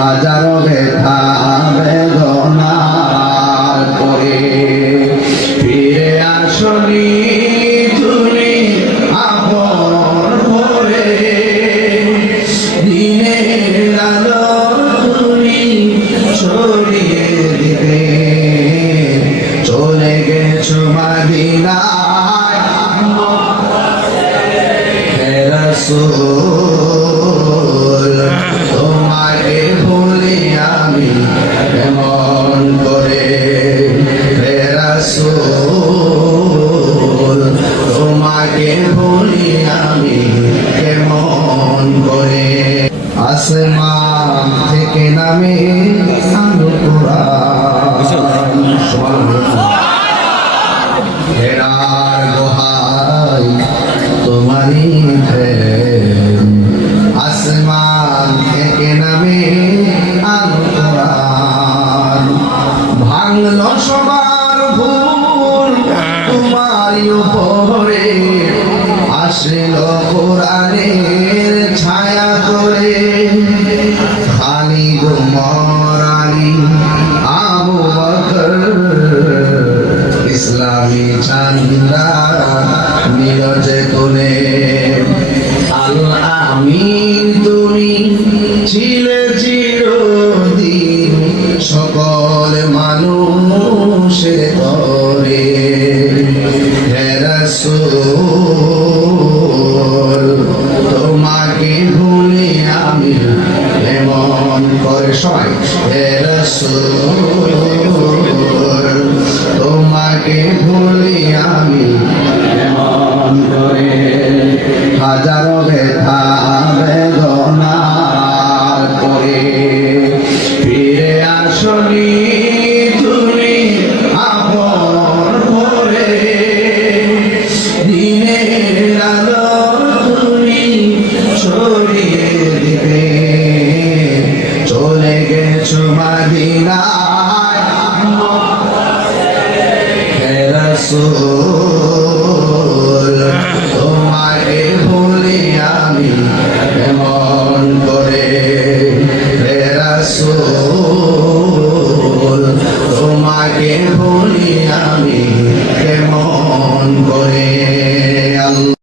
হাজারো ব্যথা বেদনার পরে ফিরে আসনি তুমি আপন করে দিনের আলো তুমি ছড়িয়ে দিবে চলে গেছো মদিনায় হে রাসূল তোমাকে ভুলি আমি কেমন করে হে রাসূল তোমাকে ভুলি আমি কেমন করে আসমান থেকে নামে আলো কোরআন হেরার গোহাই তোমারই ধ্যান আসমান থেকে নামে আলো কোরআন ভাঙল সবার ভুল তোমারই উপরে আসল কোরআনের ছায়া করে খালিদ ওমর আলী আবু বকর ইসলামী চান্দা নীরজে তোলে আল আমিন তুমি ছিলে চিরদিন সকল মানুষের তরে হে রাসূল তোমাকে ভুলে আমি এমন করে সবাই হে রাসূল তোমাকে ভুলে আমি এমন করে হাজারো ব্যথা বেদনার পরে ফিরে আসনি তুমি আপন করে দিনের আলো তুমি ছড়িয়ে দিবে চলে গেছো মদিনায় হে রাসূল